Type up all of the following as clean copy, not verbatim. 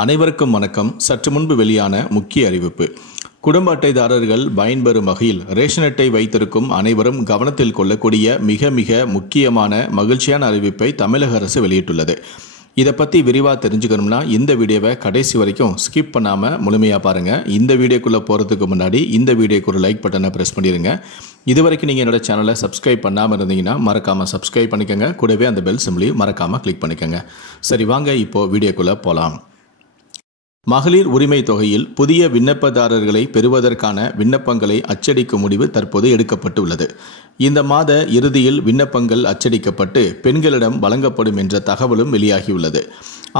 அனைவருக்கும் வணக்கம். சற்று முன்பு வெளியான முக்கிய அறிவிப்பு. குடும்ப அட்டைதாரர்கள் பயன்பெறும் வகையில் ரேஷன் அட்டை வைத்திருக்கும் அனைவரும் கவனத்தில் கொள்ளக்கூடிய மிக மிக முக்கியமான மகிழ்ச்சியான அறிவிப்பை தமிழக அரசு வெளியிட்டுள்ளது. இதை பற்றி விரிவாக தெரிஞ்சுக்கணும்னா இந்த வீடியோவை கடைசி வரைக்கும் ஸ்கிப் பண்ணாமல் முழுமையாக பாருங்கள். இந்த வீடியோக்குள்ளே போகிறதுக்கு முன்னாடி இந்த வீடியோக்கு ஒரு லைக் பட்டனை ப்ரெஸ் பண்ணிடுங்க. இது வரைக்கும் நீங்கள் என்னோட சேனலை சப்ஸ்கிரைப் பண்ணாமல் இருந்தீங்கன்னா மறக்காமல் சப்ஸ்கிரைப் பண்ணிக்கோங்க. கூடவே அந்த பெல் சிம்பிளையும் மறக்காமல் கிளிக் பண்ணிக்கோங்க. சரி, வாங்க இப்போது வீடியோக்குள்ளே போகலாம். மகளிர் உரிமை தொகையில் புதிய விண்ணப்பதாரர்களை பெறுவதற்கான விண்ணப்பங்களை அச்சடிக்கும் முடிவு தற்போது எடுக்கப்பட்டுள்ளது. இந்த மாத இறுதியில் விண்ணப்பங்கள் அச்சடிக்கப்பட்டு பெண்களிடம் வழங்கப்படும் என்ற தகவலும் வெளியாகியுள்ளது.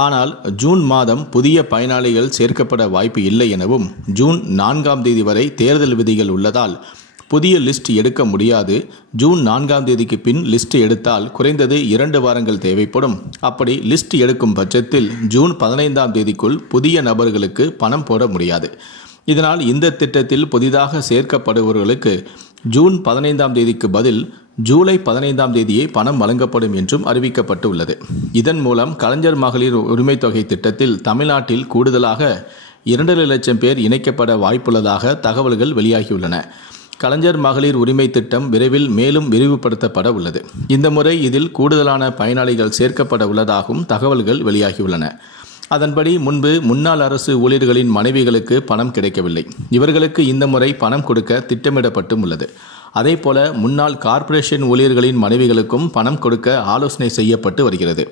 ஆனால் ஜூன் மாதம் புதிய பயனாளிகள் சேர்க்கப்பட வாய்ப்பு இல்லை எனவும், ஜூன் 4ஆம் தேதி வரை தேர்தல் விதிகள் உள்ளதால் புதிய லிஸ்ட் எடுக்க முடியாது. ஜூன் 4ஆம் தேதிக்கு பின் லிஸ்ட் எடுத்தால் குறைந்தது 2 வாரங்கள் தேவைப்படும். அப்படி லிஸ்ட் எடுக்கும் பட்சத்தில் ஜூன் 15ஆம் தேதிக்குள் புதிய நபர்களுக்கு பணம் போட முடியாது. இதனால் இந்த திட்டத்தில் புதிதாக சேர்க்கப்படுபவர்களுக்கு ஜூன் 15ஆம் தேதிக்கு பதில் ஜூலை 15ஆம் தேதியே பணம் வழங்கப்படும் என்றும் அறிவிக்கப்பட்டுள்ளது. இதன் மூலம் கலைஞர் மகளிர் உரிமை தொகை திட்டத்தில் தமிழ்நாட்டில் கூடுதலாக 2.5 லட்சம் பேர் இணைக்கப்பட வாய்ப்புள்ளதாக தகவல்கள் வெளியாகியுள்ளன. கலைஞர் மகளிர் உரிமை திட்டம் விரைவில் மேலும் விரிவுபடுத்தப்பட உள்ளது. இந்த முறை இதில் கூடுதலான பயனாளிகள் சேர்க்கப்பட உள்ளதாகவும் தகவல்கள் வெளியாகியுள்ளன. அதன்படி முன்பு முன்னாள் அரசு ஊழியர்களின் மனைவிகளுக்கு பணம் கிடைக்கவில்லை. இவர்களுக்கு இந்த முறை பணம் கொடுக்க திட்டமிடப்பட்டும் உள்ளது. அதேபோல முன்னாள் கார்ப்பரேஷன் ஊழியர்களின் மனைவிகளுக்கும் பணம் கொடுக்க ஆலோசனை செய்யப்பட்டு வருகிறது.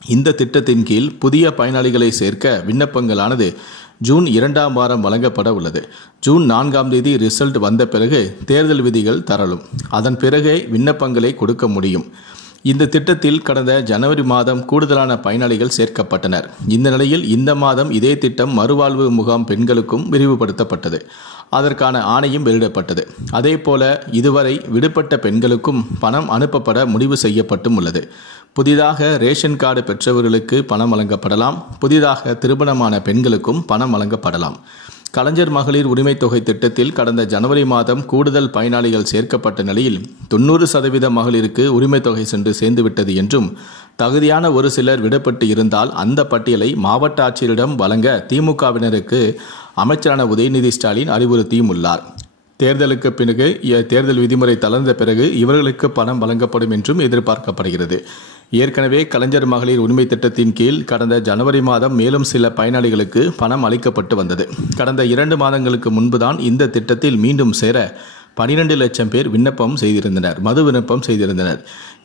இந்த திட்டத்தின் கீழ் புதிய பயனாளிகளை சேர்க்க விண்ணப்பங்களானது ஜூன் 2ஆம் வாரம் வழங்கப்பட உள்ளது. ஜூன் 4ஆம் தேதி ரிசல்ட் வந்த பிறகு தேர்தல் விதிகள் தரலும். அதன் பிறகே விண்ணப்பங்களை கொடுக்க முடியும். இந்த திட்டத்தில் கடந்த ஜனவரி மாதம் கூடுதலான பயனாளிகள் சேர்க்கப்பட்டனர். இந்த நிலையில் இந்த மாதம் இதே திட்டம் மறுவாழ்வு முகாம் பெண்களுக்கும் விரிவுபடுத்தப்பட்டது. அதற்கான ஆணையும் வெளியிடப்பட்டது. அதேபோல இதுவரை விடுபட்ட பெண்களுக்கும் பணம் அனுப்பப்பட முடிவு செய்யப்பட்டும் உள்ளது. புதிதாக ரேஷன் கார்டு பெற்றவர்களுக்கு பணம் வழங்கப்படலாம். புதிதாக திருமணமான பெண்களுக்கும் பணம் வழங்கப்படலாம். கலைஞர் மகளிர் உரிமை தொகை திட்டத்தில் கடந்த ஜனவரி மாதம் கூடுதல் பயனாளிகள் சேர்க்கப்பட்ட நிலையில் 90% மகளிருக்கு உரிமை தொகை சென்று சேர்ந்துவிட்டது என்றும், தகுதியான ஒரு சிலர் விடப்பட்டு இருந்தால் அந்த பட்டியலை மாவட்ட ஆட்சியரிடம் வழங்க திமுகவினருக்கு அமைச்சரான உதயநிதி ஸ்டாலின் அறிவுறுத்தியும் உள்ளார். தேர்தலுக்கு பிறகு தேர்தல் விதிமுறை தளர்ந்த பிறகு இவர்களுக்கு பணம் வழங்கப்படும் என்றும் எதிர்பார்க்கப்படுகிறது. ஏற்கனவே கலைஞர் மகளிர் உரிமை திட்டத்தின் கீழ் கடந்த ஜனவரி மாதம் மேலும் சில பயனாளிகளுக்கு பணம் அளிக்கப்பட்டு வந்தது. கடந்த 2 மாதங்களுக்கு முன்புதான் இந்த திட்டத்தில் மீண்டும் சேர 12 லட்சம் பேர் மது விண்ணப்பம் செய்திருந்தனர்.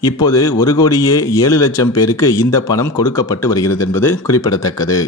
இப்போது 1,07,00,000 பேருக்கு இந்த பணம் கொடுக்கப்பட்டு வருகிறது என்பது குறிப்பிடத்தக்கது.